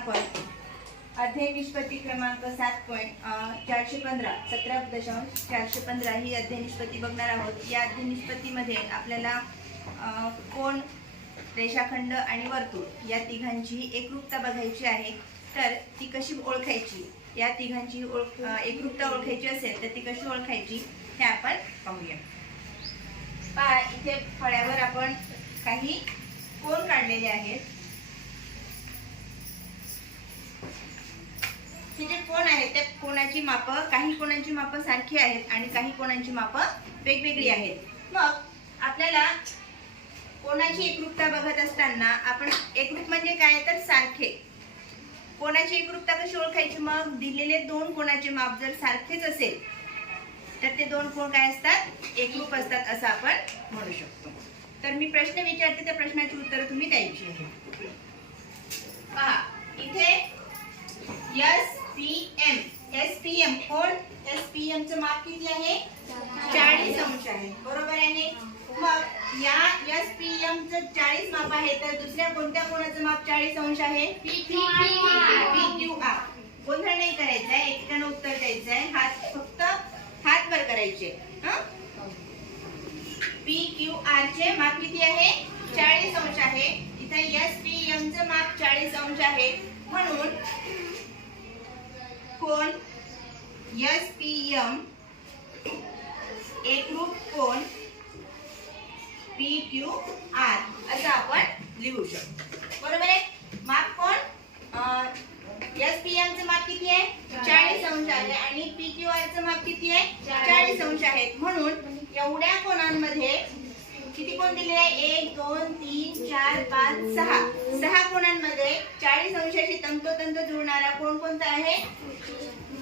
आपण अध्याय निष्पत्ती क्रमांक सात पॉईंट चारशे पंधरा सतरा दशांश चारशे पंधरा ही अध्ययन निष्पत्ती बघणार आहोत. या अध्याय निष्पत्तीमध्ये आपल्याला कोण रेषाखंड आणि वर्तुळ या तिघांची एकरूपता बघायची आहे. तर ती कशी ओळखायची? या तिघांची ओळख एकरूपता ओळखायची असेल तर ती कशी ओळखायची? हे आपण पाहूया. पा इथे फळ्यावर आपण काही कोण काढलेले आहेत? हे जे कोण आहेत त्या कोणाची मापं काही कोणांची मापं सारखी आहेत आणि काही कोणांची मापं वेगवेगळी आहेत. मग आपल्याला कोणाची एकरूपता बघत असताना आपण एकरूप म्हणजे काय? तर सारखे. कोणाची एकरूपता कशी ओळखायची? मग दिलेले दोन कोणाचे माप जर सारखेच असेल तर ते दोन कोण काय असतात? एकरूप असतात असं आपण म्हणू शकतो. तर मी प्रश्न विचारते त्या प्रश्नाची उत्तरं तुम्ही द्यायची आहे पहा इथे S P M S P M कोण एस पी एम चं माप किती आहे? चाळीस. अंश आहे. बरोबर आहे मग या एस पी एम चं चाळीस माप आहे तर दुसऱ्या कोणत्या कोणाचं माप चाळीस अंश आहे? पी क्यू आर गोंधळ नाही करायचा आहे एकेकानं उत्तर द्यायचं आहे. हात फक्त हात वर करायचे पी क्यू आर चे माप किती आहे? चाळीस अंश आहे. इथे एस पी एम चं माप चाळीस अंश आहे. म्हणून कोण एस पी एम एकरूप कोण? पी क्यू आर असं आपण लिहू शकतो. बरोबर आहे? माप कोण? एस पी एम चं माप किती आहे? चाळीस. अंश आहे. आणि पी क्यू आर चं माप किती आहे? चाळीस अंश आहेत. म्हणून एवढ्या कोणांमध्ये किती कोण दिले आहे? एक दोन तीन चार पाच सहा. सहा कोणांमध्ये चाळीस अंशाशी तंतोतंत जुळणारा कोण कोणता आहे?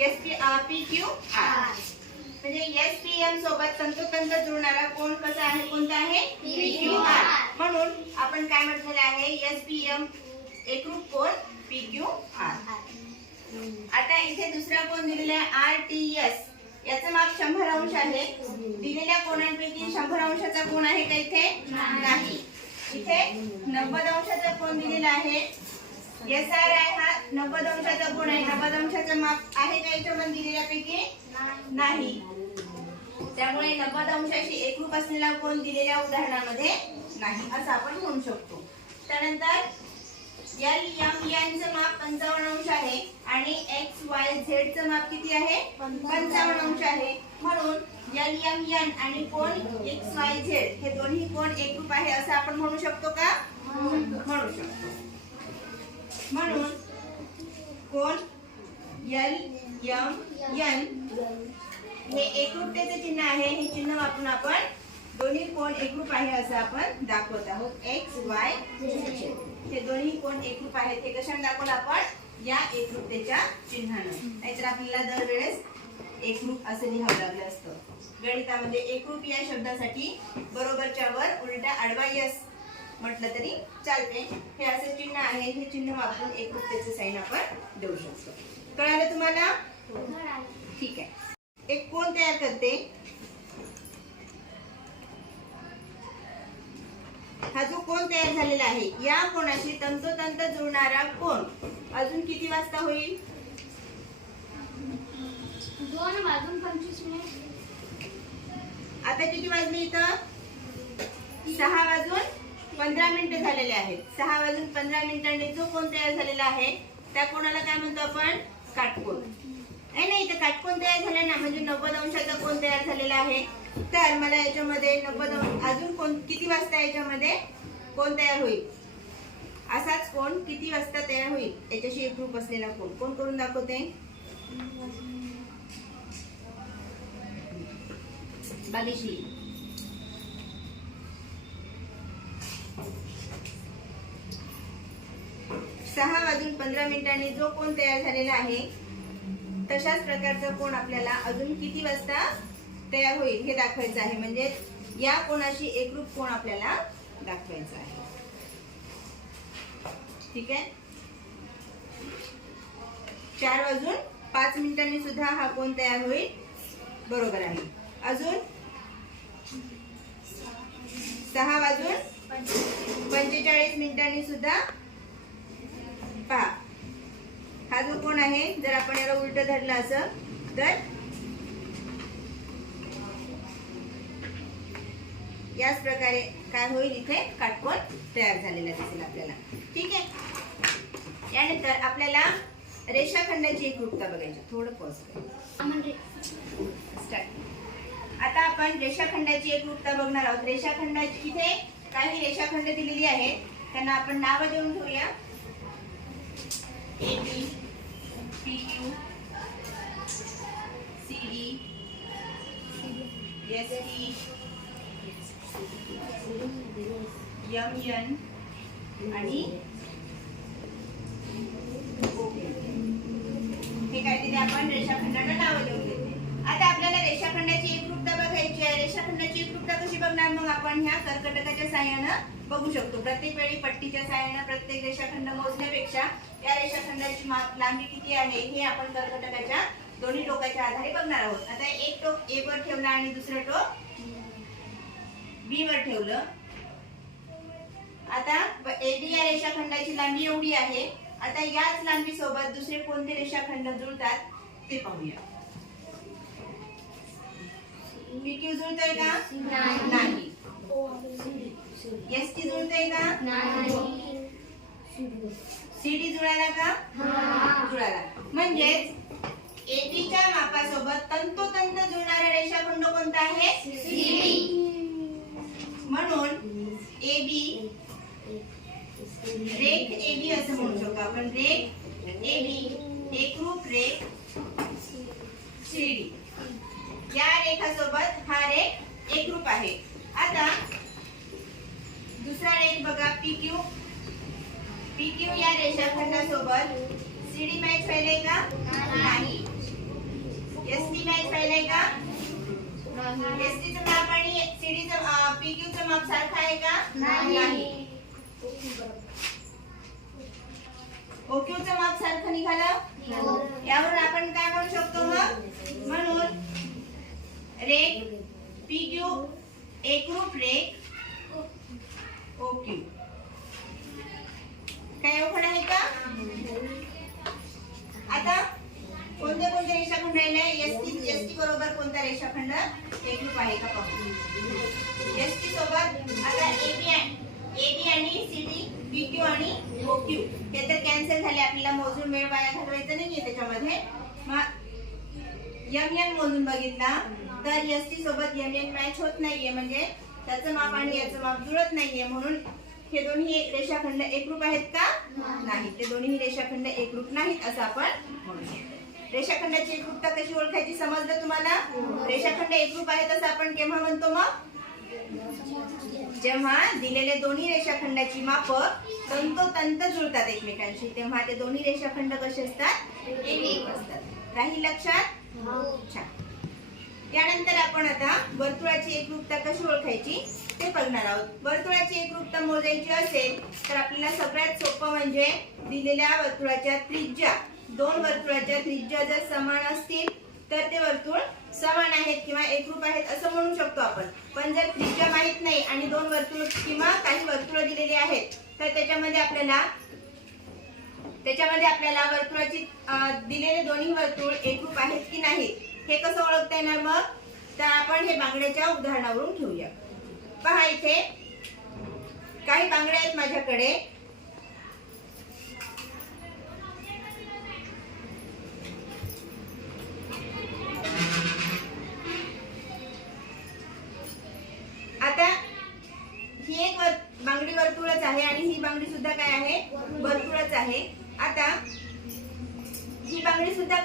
S P P Q R म्हणजे एस पी एम सोबत तंतोतंत जुळणारा कोण कसा आहे कोणता आहे? पी क्यू आर म्हणून आपण काय म्हटलेलं आहे? एस पी एम एकरूप कोण? पी क्यू आर आता इथे दुसरा कोण दिलेला आहे? आर टी एस याचं माप शंभर अंश आहे. दिलेल्या कोणांपैकी शंभर अंशाचा कोण आहे का इथे? नाही. इथे नव्वद अंशाचा कोण दिलेला आहे? एस आर आय हा नव्वद अंशाचा गुण आहे. नव्वद अंशाचा माप आहे का याच्यामध्ये दिलेल्यापैकी? नाही. त्यामुळे नव्वद अंशाशी एकरूप असलेला कोण दिलेल्या उदाहरणामध्ये नाही असं आपण म्हणू शकतो. त्यानंतर एल एम एन माप पंचावन्न अंश आहे आणि एक्स वाय झेड चं माप किती आहे? पंचावन्न अंश आहे. म्हणून एल एम एन आणि कोण? एक्स वाय झेड हे दोन्ही कोण एकरूप आहे असं आपण म्हणू शकतो का? म्हणू शकतो. म्हणून कोण? L M N. हे एकरूपतेचे चिन्ह आहे. हे चिन्ह वापरून आपण दोन्ही कोण एकरूप आहे असं आपण दाखवत आहोत. एक्स वाय हे दोन्ही कोण एकरूप आहेत हे कशाने दाखवलं आपण? या एकरूपतेच्या चिन्हानं. नाहीतर आपल्याला दरवेळेस एकरूप असं लिहावं लागलं असतं. गणितामध्ये एकरूप या शब्दासाठी बरोबरच्या वर उलटा आडवा यस म्हटलं तरी चालते हे असं चिन्ह आहे. हे चिन्ह वापरून एकरूपतेचं साईन आपण देऊ शकतो. कळालं तुम्हाला? ठीक आहे. एक कोण तयार करते? हा जो कोण तयार झालेला आहे या कोणाशी तंतोतंत जुळणारा कोण? अजून किती वाजता होईल? दोन वाजून पंचवीस मिनिट. आता किती वाजले इथं? सहा वाजून पंधरा मिनिटं झालेले आहेत. सहा वाजून पंधरा मिनिटांनी जो कोण तयार झालेला आहे त्या कोणाला काय म्हणतो आपण? काटकोण आहे ना इथं काटकोण तयार झाला ना म्हणजे नव्वद अंशाचा कोण तयार झालेला आहे. तर मला याच्यामध्ये नव्वद अंश अजून कोण किती वाजता याच्यामध्ये कोण तयार होईल? असाच कोण किती वाजता तयार होईल? याच्याशी एक ग्रुप असलेला कोण? कोण करून दाखवते? भाग्यश्री सहा वाजून पंधरा मिनिटांनी जो कोण तयार झालेला आहे तशाच प्रकारचा कोण आपल्याला अजून किती वाजता तयार होईल हे दाखवायचं आहे. म्हणजे या कोणाशी एकरूप कोण आपल्याला दाखवायचा आहे. ठीक आहे? चार वाजून पाच मिनिटांनी सुद्धा हा कोण तयार होईल? बरोबर आहे. अजून? सहा वाजून पंचेचाळीस मिनिटांनी सुद्धा पहा हा जो कोण आहे? जर आपण याला उलट धरलं असं तर? याच प्रकारे काय होईल इथे? काटकोण तयार झालेला दिसेल आपल्याला. ठीक आहे? यानंतर आपल्याला रेषाखंडाची एक रूपता बघायची. थोडं पॉज म्हणजे स्टार्ट आता आपण रेषाखंडाची एक रूपता बघणार आहोत. रेषाखंडाची इथे काही रेषाखंड दिलेली आहेत. त्यांना आपण नावं देऊन घेऊया. A B S T M N आणि हे काय तिथे आपण रेषाखंडाला नावं देऊन देते आता आपल्याला रेषाखंडाची एकरूपता बघायची आहे. रेषाखंडाची एकरूपता कशी बघणार मग आपण ह्या कर्कटकाच्या साह्यानं बघू शकतो. प्रत्येक वेळी पट्टीच्या साह्यानं प्रत्येक रेषाखंड मोजण्यापेक्षा या रेषाखंडाची लांबी किती आहे हे आपण कर्कटकाच्या दोन्ही टोकाच्या आधारे बघणार आहोत. आता एक टोक ए वर ठेवलं आणि दुसरं टोक बी वर ठेवलं. आता ए बी या रेषाखंडाची लांबी एवढी आहे. आता याच लांबी सोबत दुसरे कोणते रेषाखंड जुळतात ते पाहूया. जुळतोय का? नाही. एस टी जुळतोय का? सीडी जुळाला का? जुळाला म्हणजेच एबीच्या मापासोबत तंतोतंत जुळणारा रेषाखंड कोणता आहे? म्हणून एबी रेख एबी असं म्हणू शकतो आपण. रेख एबी एकरूप रेख सीडी या रेखासोबत हा रेख एकरूप आहे. आता दुसरा रेख बघा पी क्यू. पी क्यू या रेषाखंडासोबत सीडी मॅच व्हायलाय का? नाही. एस टी मॅच व्हायलाय का? एस टी चं माप आणि सीडी चं माप सारखं आहे का? नाही. ओक्यू चं माप सारखं निघालं? यावरून आपण काय म्हणू शकतो मग? म्हणून पी क्यू एकरूप रेख ओक्यू काय ओळखण आहे का आता कोणते कोणते रेषाखंड राहिले एस टी एस टी बरोबर कोणता रेषाखंड एकरूप आहे का पाहू एस टी सोबत आता ए बी ए बी आणि सी डी क्यू आणि ओ क्यू हे तर कॅन्सल झाले. आपल्याला मोजून वेळ वाया घालवायचा नाहीये त्याच्यामध्ये. मग एम एन मोजून बघितला. तर एस टी सोबत एम एन मॅच होत नाहीये. म्हणजे त्याचं माप आणि याचं माप जुळत नाहीये. म्हणून हे दोन्ही रेषाखंड एकरूप आहेत का? नाही. ते दोन्ही रेषाखंड एकरूप नाहीत असं आपण म्हणू शकतो रेषाखंडाची एकरूपता कशी ओळखायची समजलं तुम्हाला? रेषाखंड एकरूप आहेत असं आपण केव्हा म्हणतो मग? जेव्हा दिलेले दोन्ही रेषाखंडाची माप तंतोतंत जुळतात एकमेकांशी तेव्हा ते दोन्ही रेषाखंड कसे असतात? एकरूप असतात. लक्षात? छान. यानंतर आपण आता वर्तुळाची एकरूपता कशी ओळखायची? ते बघणार आहोत. वर्तुळाची एकरूपता मोजायची असेल तर आपल्याला सगळ्यात सोपं म्हणजे दिलेल्या वर्तुळाच्या त्रिज्या. दोन वर्तुळाच्या त्रिज्या जर समान असतील तर ते वर्तुळ समान आहेत किंवा एकरूप आहेत असं म्हणू शकतो आपण. पण जर त्रिज्या माहीत नाही आणि दोन वर्तुळ किंवा काही वर्तुळ दिलेली आहेत तर त्याच्यामध्ये आपल्याला त्याच्यामध्ये आपल्याला वर्तुळाची दिलेले दोन्ही वर्तुळ एकरूप आहेत की नाही हे कसं ओळखता येणार मग? तर आपण हे बांगड्याच्या उदाहरणावरून घेऊया. पहा इथे काही बांगड्या आहेत माझ्याकडे.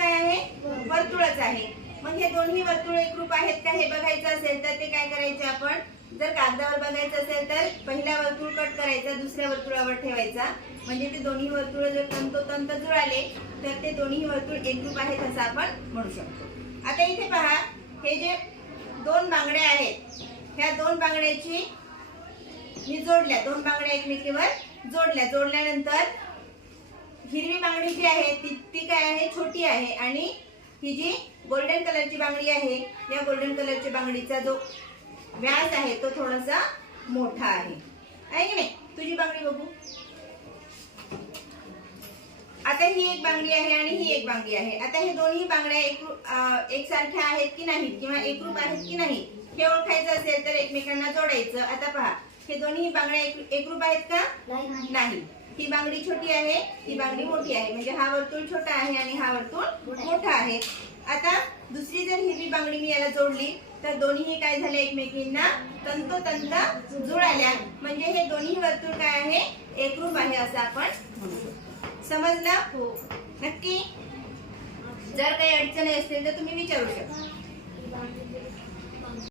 काय आहे वर्तुळच आहे. मग हे दोन्ही वर्तुळ एकरूप आहेत का? हे बघायचं असेल तर ते काय करायचे आपण? जर कागदावर बघायचं असेल तर पहिला वर्तुळ कट करायचा दुसऱ्या वर्तुळावर ठेवायचा. म्हणजे ते दोन्ही वर्तुळ जर तंतोतंत जुळाले तर ते दोन्ही वर्तुळ एकरूप आहेत असं आपण म्हणू शकतो. आता इथे पहा हे जे दोन बांगड्या आहेत ह्या दोन बांगड्याची मी जोडल्या. दोन बांगड्या एकमेकीवर जोडल्या. जोडल्यानंतर हिरवी बांगडी जी आहे ती ती काय आहे? छोटी आहे. आणि ही जी गोल्डन कलरची बांगडी आहे या गोल्डन कलरच्या बांगडीचा जो व्यास आहे तो थोडासा मोठा आहे. आहे की नाही? तुझी बांगडी बघू. आता ही एक बांगडी आहे आणि ही एक बांगडी आहे. आता हे दोन्ही बांगड्या अं, एकसारख्या आहेत की नाहीत? किंवा एकरूप आहेत की नाही? हे ओळखायचं असेल तर एकमेकांना जोडायचं. आता पहा हे दोन्ही बांगड्या एक- एकरूप आहेत का? नाही. ही बांगडी छोटी आहे ही बांगडी मोठी आहे. म्हणजे हा वर्तुळ छोटा आहे आणि हा वर्तुळ मोठा आहे. आता दुसरी जर हिरवी बांगडी मी याला जोडली तर दोन्ही काय झाले एकमेकींना? तंतोतंत जुळाल्या म्हणजे हे दोन्ही वर्तुळ काय आहे? एकरूप आहे असं आपण समजलं? हो. नक्की? जर काही अडचणी असतील तर तुम्ही विचारू शकता.